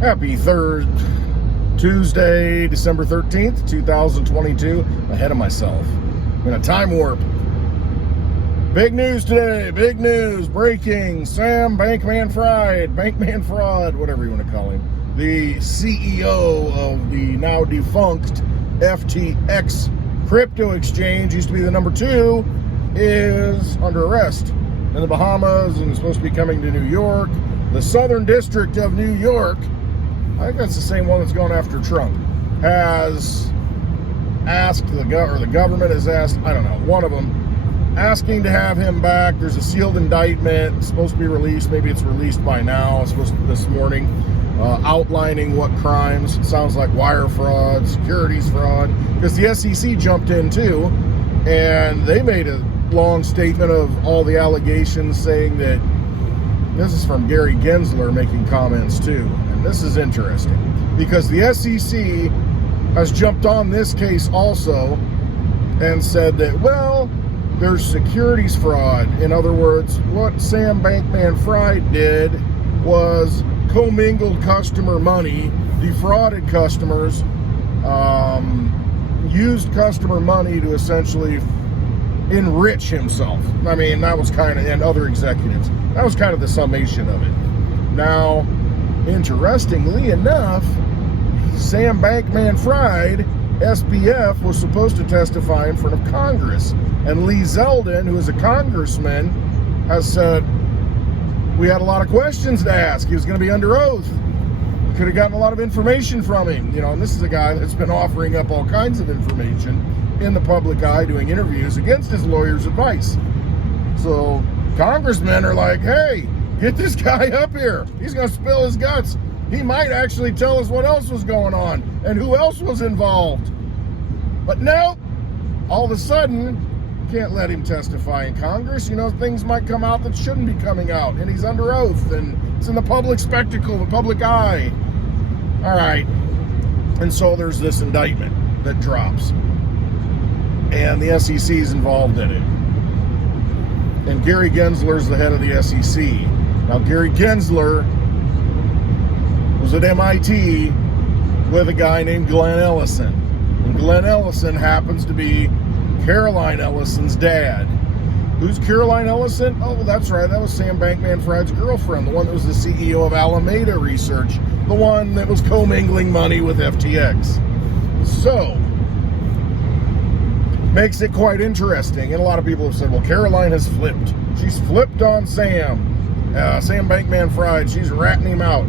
Happy Tuesday, December 13th, 2022. Ahead of myself. I'm in a time warp. Big news today. Big news. Breaking. Sam Bankman Fraud, whatever you want to call him. The CEO of the now defunct FTX crypto exchange, used to be the number 2, is under arrest in the Bahamas and is supposed to be coming to New York. The Southern District of New York, I think that's the same one that's going after Trump, has asked the government has asked, I don't know, one of them, asking to have him back. There's a sealed indictment. It's supposed to be released. Maybe it's released by now. It's supposed to be this morning, outlining what crimes. It sounds like wire fraud, securities fraud, because the SEC jumped in too, and they made a long statement of all the allegations, saying that this is from Gary Gensler making comments too. And this is interesting because the SEC has jumped on this case also and said that, well, there's securities fraud. In other words, what Sam Bankman-Fried did was commingled customer money, defrauded customers, used customer money to essentially enrich himself. I mean, that was kind of, and other executives. That was kind of the summation of it. Now, interestingly enough, Sam Bankman-Fried, SBF, was supposed to testify in front of Congress. And Lee Zeldin, who is a congressman, has said, we had a lot of questions to ask. He was going to be under oath. Could have gotten a lot of information from him. You know, and this is a guy that's been offering up all kinds of information in the public eye, doing interviews against his lawyer's advice. So congressmen are like, hey, get this guy up here. He's going to spill his guts. He might actually tell us what else was going on and who else was involved. But no, all of a sudden, can't let him testify in Congress. You know, things might come out that shouldn't be coming out, and he's under oath, and it's in the public spectacle, the public eye. All right. And so there's this indictment that drops, and the SEC is involved in it. And Gary Gensler's the head of the SEC. Now, Gary Gensler was at MIT with a guy named Glenn Ellison. And Glenn Ellison happens to be Caroline Ellison's dad. Who's Caroline Ellison? Oh, that's right. That was Sam Bankman-Fried's girlfriend, the one that was the CEO of Alameda Research, the one that was commingling money with FTX. So, makes it quite interesting. And a lot of people have said, well, Caroline has flipped. She's flipped on Sam Bankman-Fried. She's ratting him out.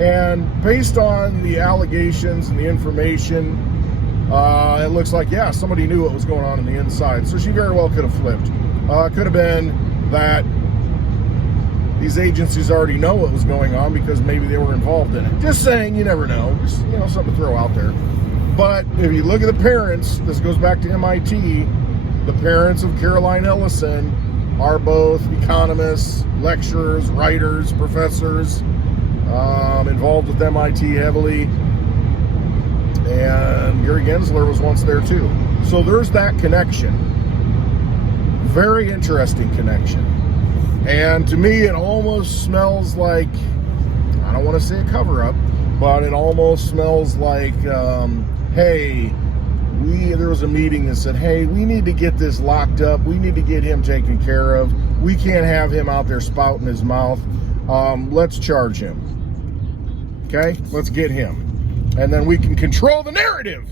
And based on the allegations and the information, it looks like, yeah, somebody knew what was going on the inside. So she very well could have flipped. Could have been that these agencies already know what was going on because maybe they were involved in it. Just saying, you never know. Just, you know, something to throw out there. But if you look at the parents, this goes back to MIT, the parents of Caroline Ellison are both economists, lecturers, writers, professors, involved with MIT heavily. And Gary Gensler was once there too. So there's that connection. Very interesting connection. And to me, it almost smells like, I don't want to say a cover-up, but it almost smells like, hey, there was a meeting that said, hey, we need to get this locked up. We need to get him taken care of. We can't have him out there spouting his mouth. Let's charge him. Okay? Let's get him. And then we can control the narrative.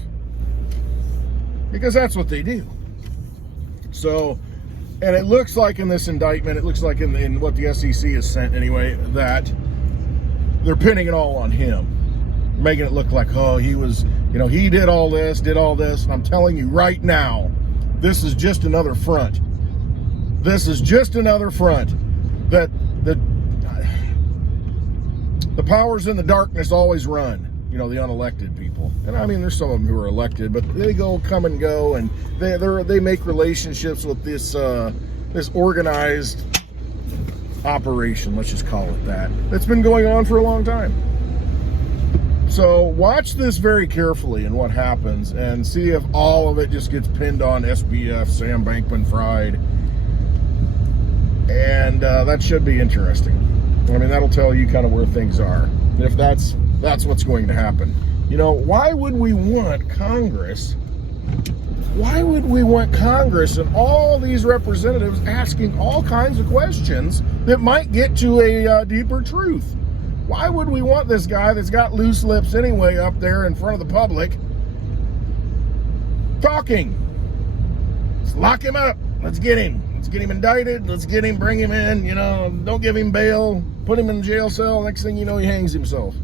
Because that's what they do. So, and it looks like in this indictment, it looks like in what the SEC has sent anyway, that they're pinning it all on him. Making it look like, oh, he was, you know, he did all this. And I'm telling you right now, this is just another front. This is just another front that the powers in the darkness always run. You know, the unelected people. And I mean, there's some of them who are elected, but they come and go, and they make relationships with this this organized operation, let's just call it that. It's been going on for a long time. So watch this very carefully and what happens, and see if all of it just gets pinned on SBF, Sam Bankman-Fried. And that should be interesting. I mean, that'll tell you kind of where things are. if that's what's going to happen. You know, why would we want Congress? Why would we want Congress and all these representatives asking all kinds of questions that might get to a deeper truth? Why would we want this guy that's got loose lips anyway up there in front of the public talking? Let's lock him up. Let's get him. Let's get him indicted. Let's get him, bring him in. You know, don't give him bail. Put him in the jail cell. Next thing you know, he hangs himself.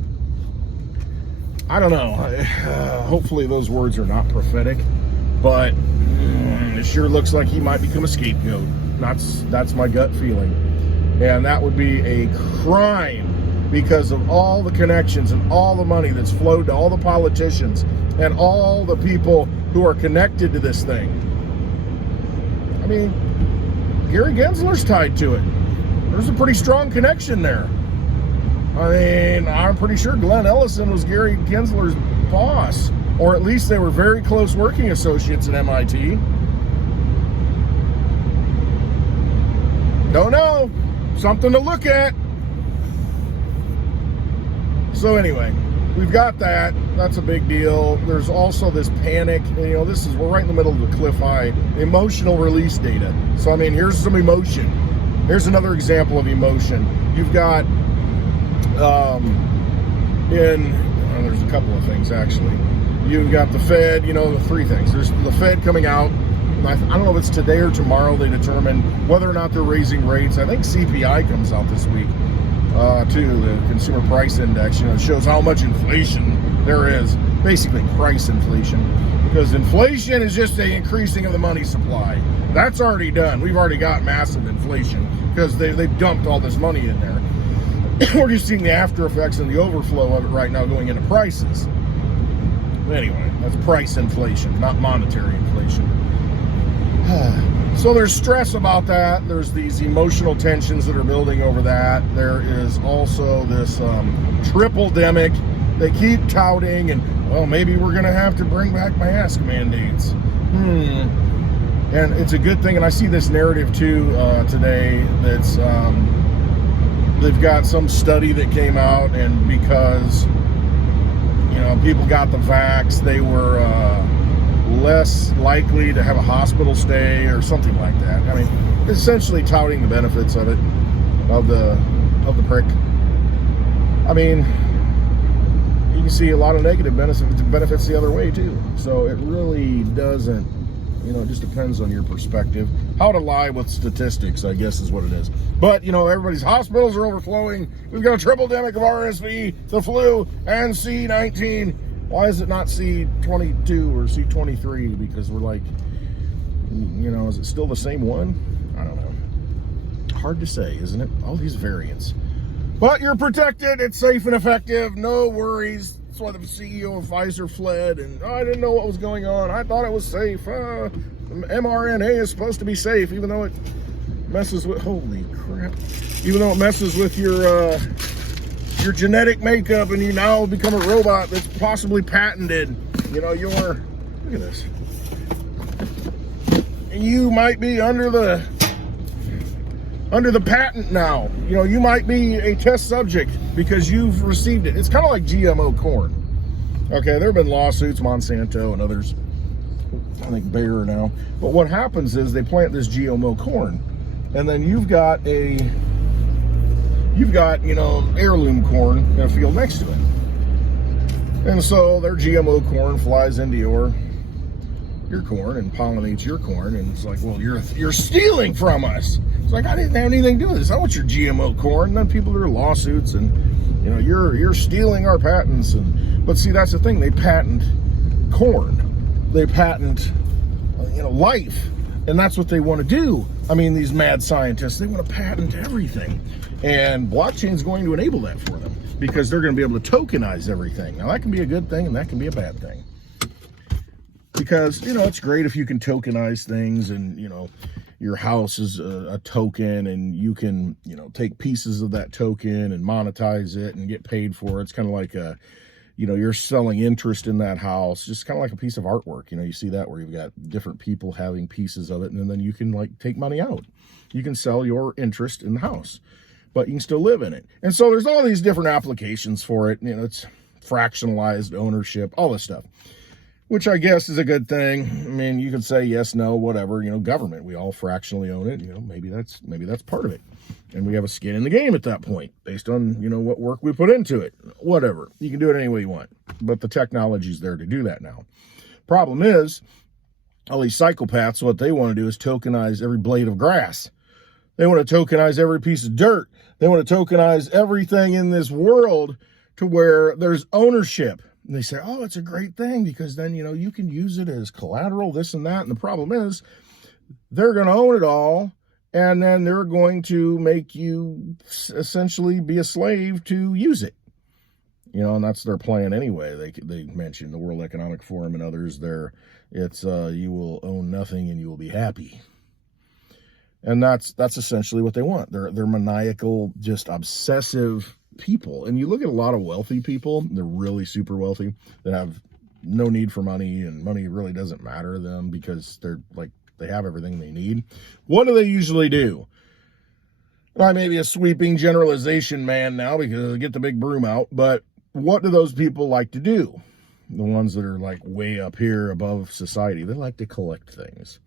I don't know. Hopefully those words are not prophetic, but it sure looks like he might become a scapegoat. That's my gut feeling. And that would be a crime because of all the connections and all the money that's flowed to all the politicians and all the people who are connected to this thing. I mean, Gary Gensler's tied to it. There's a pretty strong connection there. I mean, I'm pretty sure Glenn Ellison was Gary Gensler's boss, or at least they were very close working associates at MIT. Don't know. Something to look at. So anyway, we've got that. That's a big deal. There's also this panic. You know, we're right in the middle of the cliff high. Emotional release data. So, I mean, here's some emotion. Here's another example of emotion. You've got, there's a couple of things, actually. You've got the Fed, you know, the three things. There's the Fed coming out. I don't know if it's today or tomorrow they determine whether or not they're raising rates. I think CPI comes out this week. Too, the Consumer Price Index, you know, shows how much inflation there is, basically price inflation, because inflation is just the increasing of the money supply. That's already done. We've already got massive inflation because they've dumped all this money in there. We're just seeing the after effects and the overflow of it right now going into prices. Anyway, that's price inflation, not monetary inflation. So there's stress about that. There's these emotional tensions that are building over that. There is also this triple-demic they keep touting, and, well, maybe we're going to have to bring back mask mandates. And it's a good thing, and I see this narrative, too, today, that's they've got some study that came out, and because, you know, people got the vax, they were less likely to have a hospital stay or something like that. I mean, essentially touting the benefits of it, of the prick. I mean, you can see a lot of negative benefits the other way too. So it really doesn't, you know, it just depends on your perspective. How to lie with statistics, I guess, is what it is. But, you know, everybody's hospitals are overflowing. We've got a triple-demic of RSV, the flu, and C-19. Why is it not C-22 or C-23? Because we're like, you know, is it still the same one? I don't know. Hard to say, isn't it? All these variants. But you're protected. It's safe and effective. No worries. That's why the CEO of Pfizer fled. And I didn't know what was going on. I thought it was safe. mRNA is supposed to be safe, even though it messes with, holy crap. Even though it messes with your genetic makeup, and you now become a robot that's possibly patented. You know, look at this. You might be under the patent now. You know, you might be a test subject because you've received it. It's kind of like GMO corn. Okay, there have been lawsuits, Monsanto and others. I think Bayer now. But what happens is they plant this GMO corn, and then you've got, you know, heirloom corn in a field next to it. And so their GMO corn flies into your corn and pollinates your corn, and it's like, well, you're stealing from us. It's like, I didn't have anything to do with this. I want your GMO corn. And then people are lawsuits, and, you know, you're stealing our patents. But see, that's the thing. They patent corn. They patent, you know, life. And that's what they want to do. I mean, these mad scientists, they want to patent everything. And blockchain is going to enable that for them because they're going to be able to tokenize everything. Now, that can be a good thing and that can be a bad thing. Because, you know, it's great if you can tokenize things, and, you know, your house is a token, and you can, you know, take pieces of that token and monetize it and get paid for it. It's kind of like you know, you're selling interest in that house, just kind of like a piece of artwork. You know, you see that where you've got different people having pieces of it, and then you can, like, take money out. You can sell your interest in the house. but you can still live in it. And so there's all these different applications for it. You know, it's fractionalized ownership, all this stuff, which I guess is a good thing. I mean, you could say yes, no, whatever. You know, government, we all fractionally own it. You know, maybe that's part of it, and we have a skin in the game at that point based on, you know, what work we put into it. Whatever, you can do it any way you want, but the technology's there to do that now. Problem is, all these psychopaths, what they want to do is tokenize every blade of grass. They want to tokenize every piece of dirt. They want to tokenize everything in this world to where there's ownership. And they say, oh, it's a great thing because then, you know, you can use it as collateral, this and that. And the problem is they're going to own it all. And then they're going to make you essentially be a slave to use it. You know, and that's their plan anyway. They mentioned the World Economic Forum and others there. It's you will own nothing and you will be happy. And that's essentially what they want. They're maniacal, just obsessive people. And you look at a lot of wealthy people, they're really super wealthy, that have no need for money, and money really doesn't matter to them because they're like, they have everything they need. What do they usually do? I may be a sweeping generalization man now because I get the big broom out, but what do those people like to do? The ones that are like way up here above society, they like to collect things.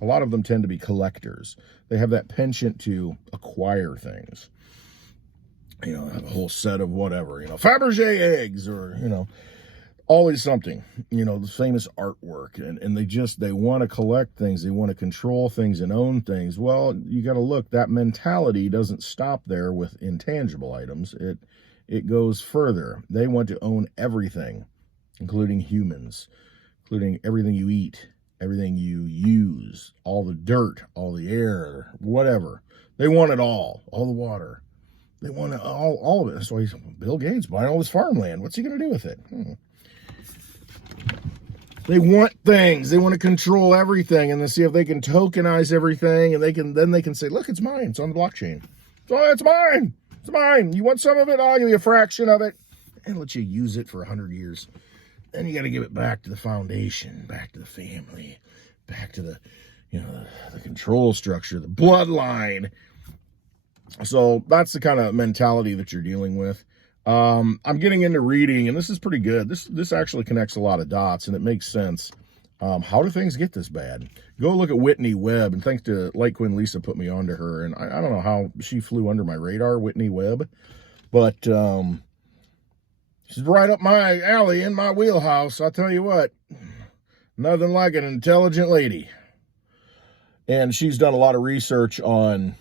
A lot of them tend to be collectors. They have that penchant to acquire things. You know, a whole set of whatever, you know, Fabergé eggs, or, you know, always something, you know, the famous artwork. And they want to collect things. They want to control things and own things. Well, you got to look, that mentality doesn't stop there with intangible items. It goes further. They want to own everything, including humans, including everything you eat, everything you use, all the dirt, all the air, whatever. They want it all the water. They want all of it. That's why Bill Gates buying all this farmland. What's he going to do with it? They want things. They want to control everything, and they see if they can tokenize everything, and then they can say, look, it's mine. It's on the blockchain. So it's mine. It's mine. You want some of it? I'll give you a fraction of it and let you use it for 100 years. Then you got to give it back to the foundation, back to the family, back to the, you know, the control structure, the bloodline. So that's the kind of mentality that you're dealing with. I'm getting into reading, and this is pretty good. This actually connects a lot of dots, and it makes sense. How do things get this bad? Go look at Whitney Webb, and thanks to Litecoin Lisa put me onto her, and I don't know how she flew under my radar, Whitney Webb, but she's right up my alley, in my wheelhouse. I'll tell you what, nothing like an intelligent lady. And she's done a lot of research on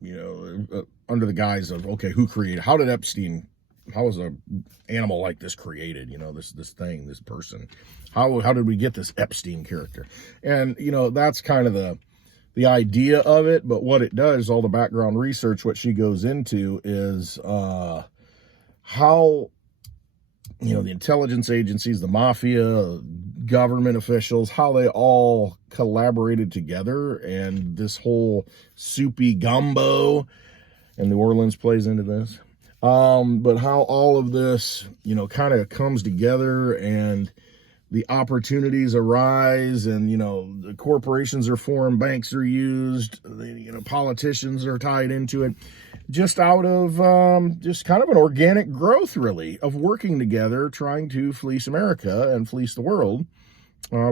you know, under the guise of, okay, who created, how was an animal like this created? You know, this thing, this person, how did we get this Epstein character? And, you know, that's kind of the idea of it. But what it does, all the background research, what she goes into is how, you know, the intelligence agencies, the mafia, government officials, how they all collaborated together, and this whole soupy gumbo, and New Orleans plays into this, but how all of this, you know, kind of comes together, and the opportunities arise, and, you know, the corporations are formed, banks are used, you know, politicians are tied into it, just out of just kind of an organic growth, really, of working together, trying to fleece America and fleece the world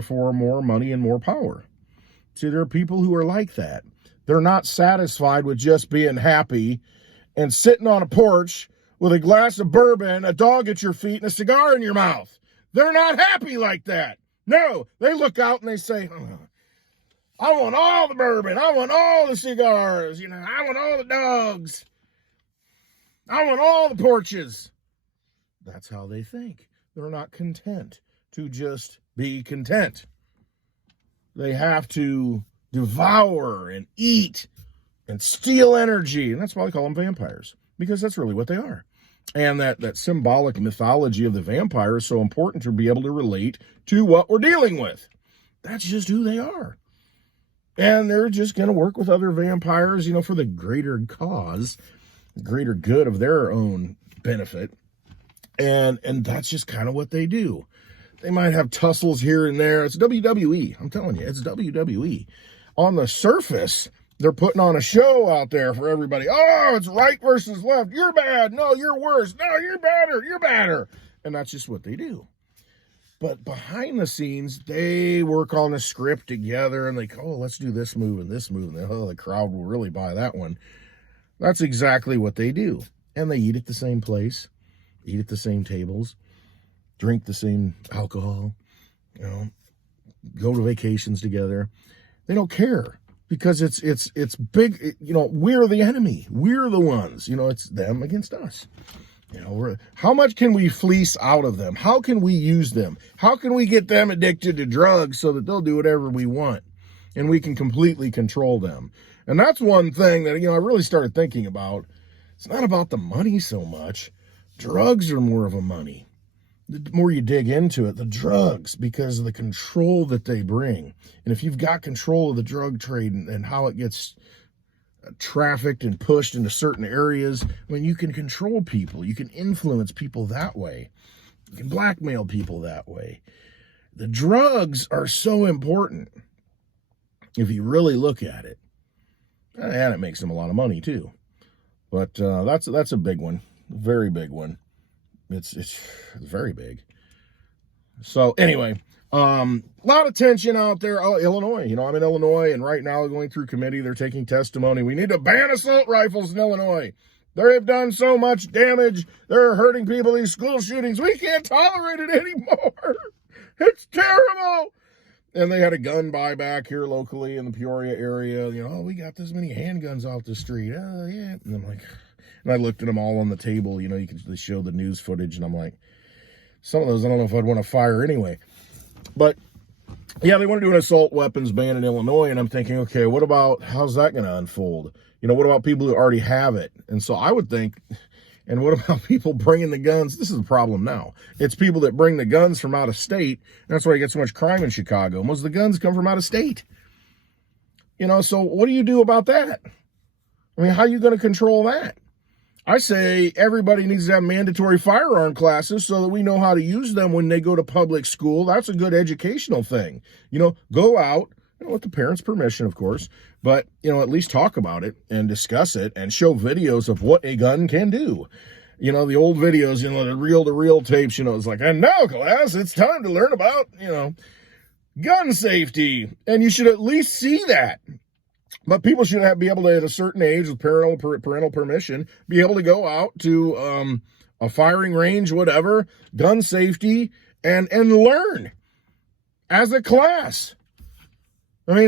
for more money and more power. See, there are people who are like that. They're not satisfied with just being happy and sitting on a porch with a glass of bourbon, a dog at your feet, and a cigar in your mouth. They're not happy like that. No, they look out and they say, I want all the bourbon. I want all the cigars. You know, I want all the dogs. I want all the porches. That's how they think. They're not content to just be content. They have to devour and eat and steal energy. And that's why they call them vampires, because that's really what they are. And that symbolic mythology of the vampire is so important to be able to relate to what we're dealing with. That's just who they are. And they're just going to work with other vampires, you know, for the greater cause, the greater good of their own benefit. And that's just kind of what they do. They might have tussles here and there. It's WWE. I'm telling you, it's WWE. On the surface, They're putting on a show out there for everybody. Oh, it's right versus left. You're bad. No, you're worse. No, you're better. You're better. And that's just what they do. But behind the scenes, they work on the script together and like, oh, let's do this move and this move. And oh, the crowd will really buy that one. That's exactly what they do. And they eat at the same place, eat at the same tables, drink the same alcohol, go to vacations together. They don't care because it's big. We're the enemy. We're the ones. It's them against us. How much can we fleece out of them? How can we use them? How can we get them addicted to drugs so that they'll do whatever we want and we can completely control them? And that's one thing that, I really started thinking about. It's not about the money so much. Drugs are more of a money. The more you dig into it, the drugs, because of the control that they bring. And if you've got control of the drug trade and how it gets trafficked and pushed into certain areas, you can control people. You can influence people that way. You can blackmail people that way. The drugs are so important if you really look at it. And it makes them a lot of money too. But that's a big one. Very big one. It's very big. So anyway, a lot of tension out there. Oh, Illinois. I'm in Illinois, and right now going through committee, they're taking testimony. We need to ban assault rifles in Illinois. They have done so much damage. They're hurting people, these school shootings. We can't tolerate it anymore. It's terrible. And they had a gun buyback here locally in the Peoria area. We got this many handguns off the street. Oh, yeah. And I'm like, and I looked at them all on the table. They show the news footage, and I'm like, some of those I don't know if I'd want to fire anyway. But yeah, they want to do an assault weapons ban in Illinois, and I'm thinking, okay, how's that going to unfold? What about people who already have it? And so I would think, and what about people bringing the guns? This is the problem now. It's people that bring the guns from out of state. And that's why you get so much crime in Chicago. Most of the guns come from out of state. So what do you do about that? How are you going to control that? I say everybody needs to have mandatory firearm classes so that we know how to use them when they go to public school. That's a good educational thing. Go out, with the parents' permission, of course, but, at least talk about it and discuss it and show videos of what a gun can do. The old videos, the reel-to-reel tapes, it's like, and now, class, it's time to learn about, gun safety. And you should at least see that. But people should be able to, at a certain age, with parental permission, be able to go out to a firing range, whatever, gun safety, and learn as a class.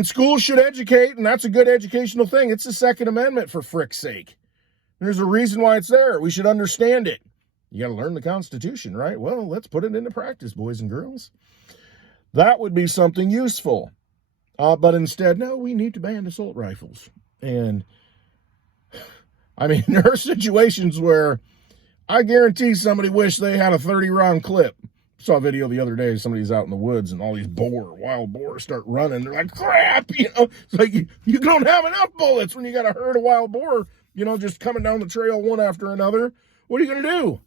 Schools should educate, and that's a good educational thing. It's the Second Amendment, for frick's sake. There's a reason why it's there. We should understand it. You got to learn the Constitution, right? Well, let's put it into practice, boys and girls. That would be something useful. But instead, no, we need to ban assault rifles. And, there are situations where I guarantee somebody wished they had a 30-round clip. Saw a video the other day, somebody's out in the woods and all these wild boars start running. They're like, crap, It's like you don't have enough bullets when you got a herd of wild boar, just coming down the trail one after another. What are you going to do?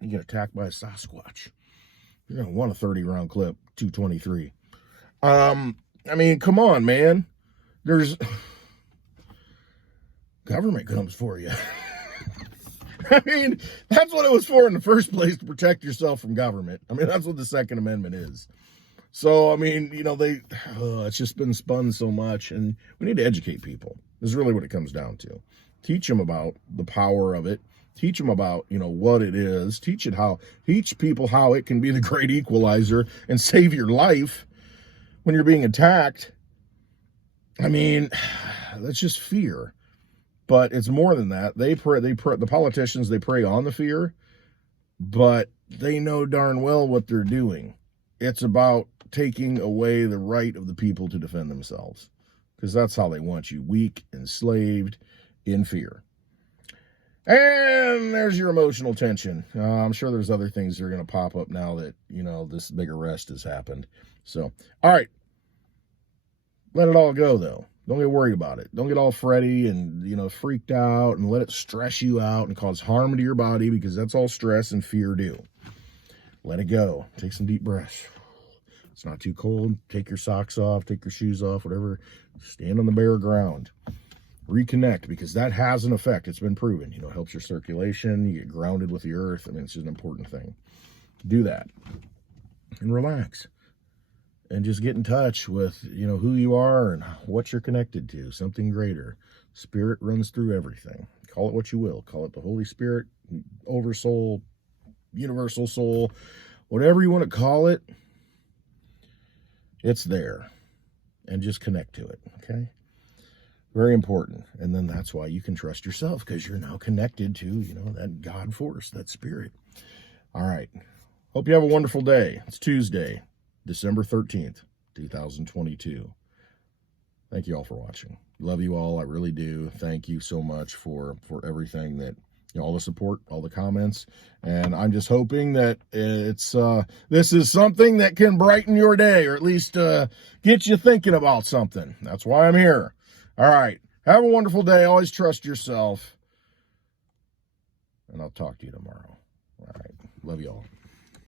You get attacked by a Sasquatch. You're going to want a 30-round clip, 223. Come on, man. Government comes for you. That's what it was for in the first place, to protect yourself from government. That's what the Second Amendment is. So, it's just been spun so much, and we need to educate people. This is really what it comes down to. Teach them about the power of it. Teach them about, what it is. Teach people how it can be the great equalizer and save your life when you're being attacked. That's just fear. But it's more than that. The politicians, they prey on the fear, but they know darn well what they're doing. It's about taking away the right of the people to defend themselves, because that's how they want you, weak, enslaved, in fear. And there's your emotional tension. I'm sure there's other things that are going to pop up now that, this big arrest has happened. So, all right. Let it all go, though. Don't get worried about it. Don't get all fretty and, freaked out and let it stress you out and cause harm to your body, because that's all stress and fear do. Let it go. Take some deep breaths. It's not too cold. Take your socks off, take your shoes off, whatever. Stand on the bare ground. Reconnect, because that has an effect. It's been proven. You know, it helps your circulation. You get grounded with the earth. I mean, it's just an important thing. Do that and relax and just get in touch with, you know, who you are and what you're connected to, something greater. Spirit runs through everything. Call it what you will. Call it the Holy Spirit, Oversoul, Universal Soul, whatever you want to call it. It's there, and just connect to it. Okay. Very important. And then that's why you can trust yourself, because you're now connected to, you know, that God force, that spirit. All right. Hope you have a wonderful day. It's Tuesday, December 13th, 2022. Thank you all for watching. Love you all. I really do. Thank you so much for everything that, you know, all the support, all the comments. And I'm just hoping that this is something that can brighten your day, or at least get you thinking about something. That's why I'm here. All right. Have a wonderful day. Always trust yourself. And I'll talk to you tomorrow. All right. Love you all.